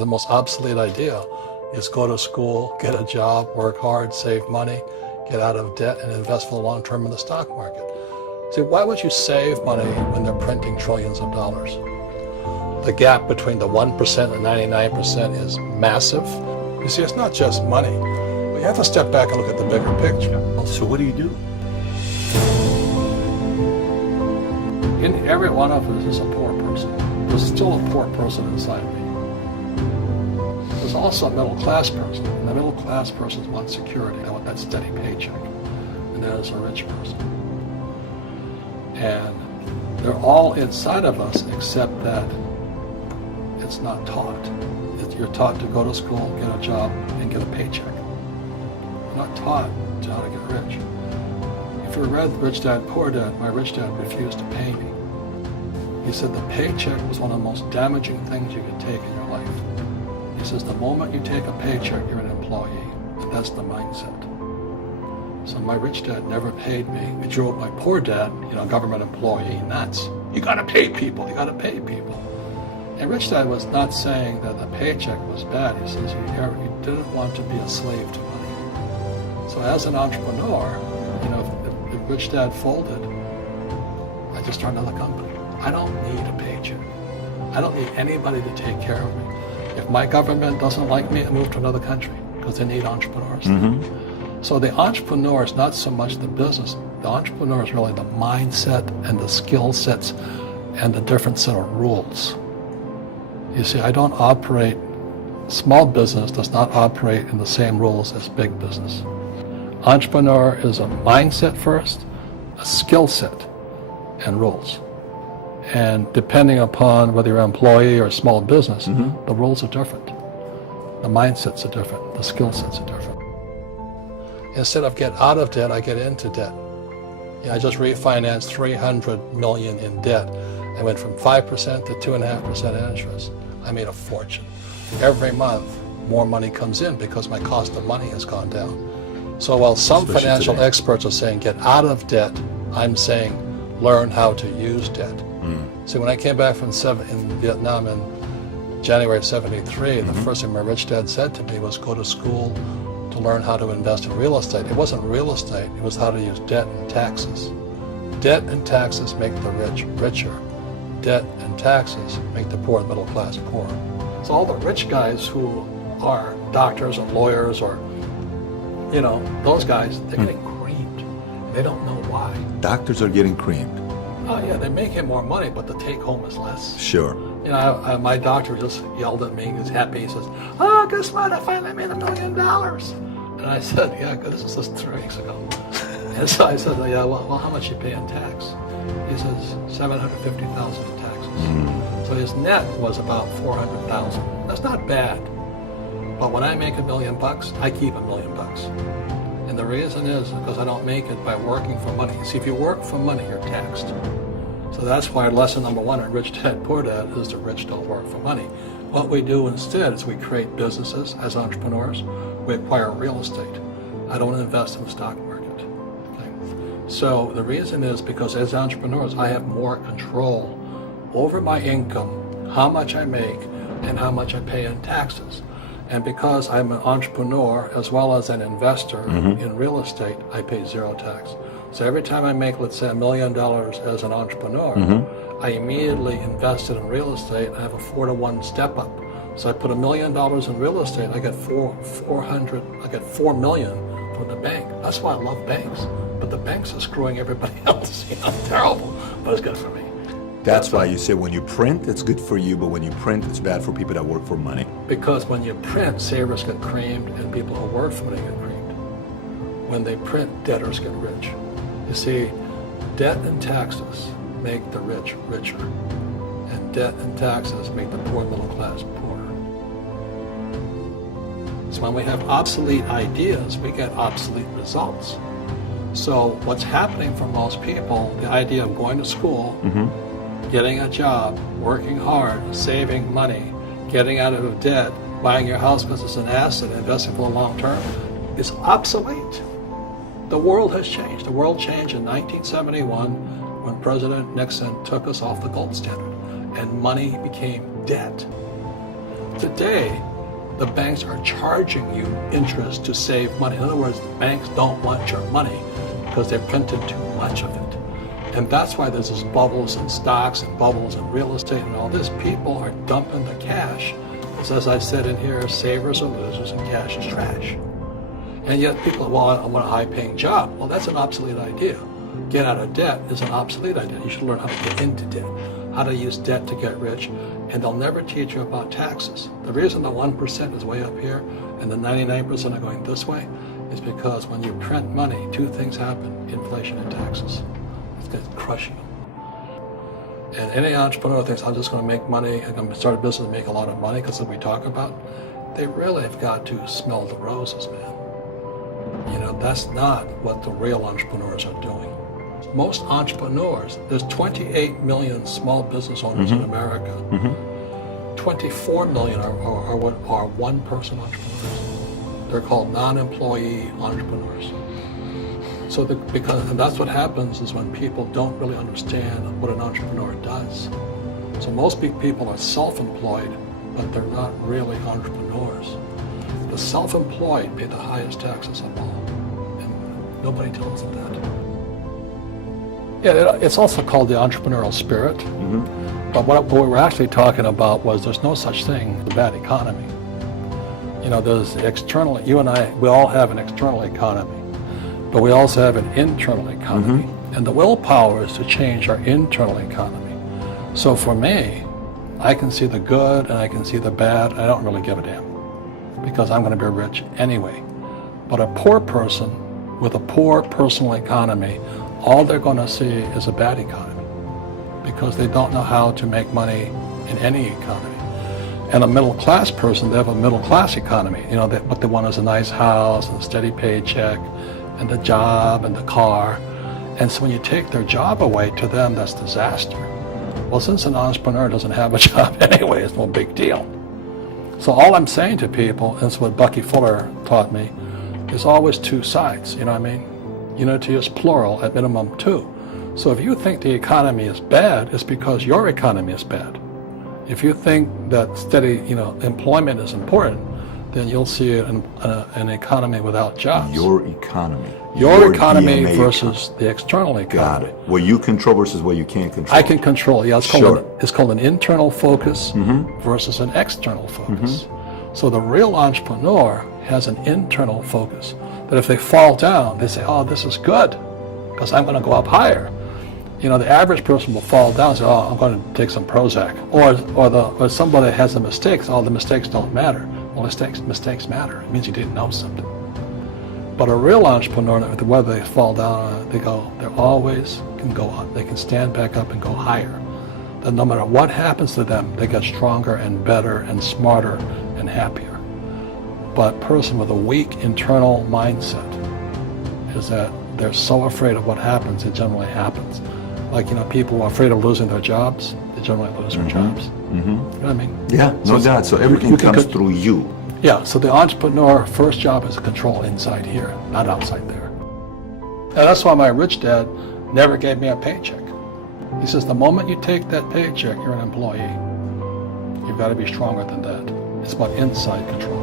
The most obsolete idea is go to school, get a job, work hard, save money, get out of debt, and invest for the long term in the stock market. See, why would you save money when they're printing trillions of dollars? The gap between the 1% and 99% is massive. You see, it's not just money. But you have to step back and look at the bigger picture. So what do you do? In every one of us is a poor person. There's still a poor person inside me. There's also a middle class person. And the middle class person wants security. They want that steady paycheck. And there's a rich person. And they're all inside of us except that it's not taught. You're taught to go to school, get a job, and get a paycheck. You're not taught how to get rich. If you read Rich Dad, Poor Dad, my rich dad refused to pay me. He said the paycheck was one of the most damaging things you could take in your life. He says the moment you take a paycheck, you're an employee. And that's the mindset. So my rich dad never paid me. He drove my poor dad, government employee, nuts. You gotta pay people, you gotta pay people. And Rich Dad was not saying that the paycheck was bad. He says you didn't want to be a slave to money. So as an entrepreneur, if Rich Dad folded, I just started another company. I don't need a paycheck. I don't need anybody to take care of me. If my government doesn't like me, I move to another country because they need entrepreneurs. Mm-hmm. So the entrepreneur is not so much the business. The entrepreneur is really the mindset and the skill sets and the different set of rules. You see, I don't operate, small business does not operate in the same rules as big business. Entrepreneur is a mindset first, a skill set, and rules. And depending upon whether you're an employee or a small business, mm-hmm. the rules are different. The mindsets are different, the skill sets are different. Instead of get out of debt, I get into debt. I just refinanced $300 million in debt. I went from 5% to 2.5% interest. I made a fortune. Every month, more money comes in because my cost of money has gone down. So while some financial experts are saying get out of debt, I'm saying learn how to use debt. See, when I came back from in Vietnam in January of '73, the first thing my rich dad said to me was go to school to learn how to invest in real estate. It wasn't real estate, it was how to use debt and taxes. Debt and taxes make the rich richer. Debt and taxes make the poor and middle class poor. So all the rich guys who are doctors or lawyers or, those guys, they're getting creamed. They don't know why. Doctors are getting creamed. Oh yeah, they're making more money, but the take home is less. Sure. My doctor just yelled at me. He's happy. He says, "Oh, guess what? I finally made $1 million." And I said, "Yeah, this was just 3 weeks ago." And so I said, "Yeah, well, how much you pay in tax?" He says, $750,000 in taxes. So his net was about $400,000. That's not bad. But when I make $1 million, I keep $1 million. And the reason is because I don't make it by working for money. See, if you work for money, you're taxed. So that's why lesson number 1 in Rich Dad, Poor Dad is the rich don't work for money. What we do instead is we create businesses as entrepreneurs. We acquire real estate. I don't invest in the stock market. Okay? So the reason is because as entrepreneurs, I have more control over my income, how much I make, and how much I pay in taxes. And because I'm an entrepreneur as well as an investor in real estate, I pay 0 tax. So every time I make, let's say, $1 million as an entrepreneur, I immediately invested in real estate. I have a 4-to-1 step up. So I put $1 million in real estate. I get $4 million from the bank. That's why I love banks. But the banks are screwing everybody else. Terrible, but it's good for me. That's why you say when you print, it's good for you, but when you print, it's bad for people that work for money. Because when you print, savers get creamed and people who work for money get creamed. When they print, debtors get rich. You see, debt and taxes make the rich richer, and debt and taxes make the poor middle class poorer. So when we have obsolete ideas, we get obsolete results. So what's happening for most people, the idea of going to school, getting a job, working hard, saving money, getting out of debt, buying your house because it's an asset, investing for the long term, is obsolete. The world has changed. The world changed in 1971 when President Nixon took us off the gold standard and money became debt. Today, the banks are charging you interest to save money. In other words, the banks don't want your money because they've printed too much of it. And that's why there's this bubbles in stocks and bubbles in real estate and all this. People are dumping the cash. Because as I said in here, savers are losers and cash is trash. And yet people, well, I want a high-paying job. Well, that's an obsolete idea. Get out of debt is an obsolete idea. You should learn how to get into debt, how to use debt to get rich, and they'll never teach you about taxes. The reason the 1% is way up here and the 99% are going this way is because when you print money, two things happen: inflation and taxes. It's going to crush you. And any entrepreneur thinks, I'm just going to make money, I'm going to start a business and make a lot of money, because as we talk about, they really have got to smell the roses, man. You know, that's not what the real entrepreneurs are doing. Most entrepreneurs, there's 28 million small business owners in America. 24 million are what are one-person entrepreneurs. They're called non-employee entrepreneurs. So and that's what happens is when people don't really understand what an entrepreneur does. So most people are self-employed, but they're not really entrepreneurs. The self-employed pay the highest taxes of all, and nobody tells them that. Yeah, it's also called the entrepreneurial spirit. But what we were actually talking about was there's no such thing as a bad economy. You know, there's external, you and I, we all have an external economy, but we also have an internal economy. And the willpower is to change our internal economy. So for me, I can see the good and I can see the bad. I don't really give a damn because I'm going to be rich anyway. But a poor person with a poor personal economy, all they're going to see is a bad economy because they don't know how to make money in any economy. And a middle class person, they have a middle class economy. You know, what they want is a nice house and a steady paycheck and the job and the car. And so when you take their job away, to them, that's disaster. Well, since an entrepreneur doesn't have a job anyway, it's no big deal. So all I'm saying to people, and it's what Bucky Fuller taught me, is always two sides, you know what I mean? Unity is plural, at minimum two. So if you think the economy is bad, it's because your economy is bad. If you think that steady, employment is important, then you'll see an economy without jobs. Your economy. Your economy DNA versus the external economy. Got it. What you control versus what you can't control. I can control. Yeah, it's called an internal focus versus an external focus. So the real entrepreneur has an internal focus. That if they fall down, they say, "Oh, this is good, because I'm going to go up higher." You know, the average person will fall down and say, "Oh, I'm going to take some Prozac," or somebody has a mistake. So, "Oh, the mistakes don't matter." Well, mistakes matter. It means you didn't know something. But a real entrepreneur, whether they fall down, they always can go up. They can stand back up and go higher. Then no matter what happens to them, they get stronger and better and smarter and happier. But a person with a weak internal mindset is that they're so afraid of what happens, it generally happens. Like, people who are afraid of losing their jobs, they generally lose their jobs. You know what I mean? Yeah, no doubt. So everything comes through you. Yeah, so the entrepreneur first job is to control inside here, not outside there. And that's why my rich dad never gave me a paycheck. He says, the moment you take that paycheck, you're an employee. You've got to be stronger than that. It's about inside control.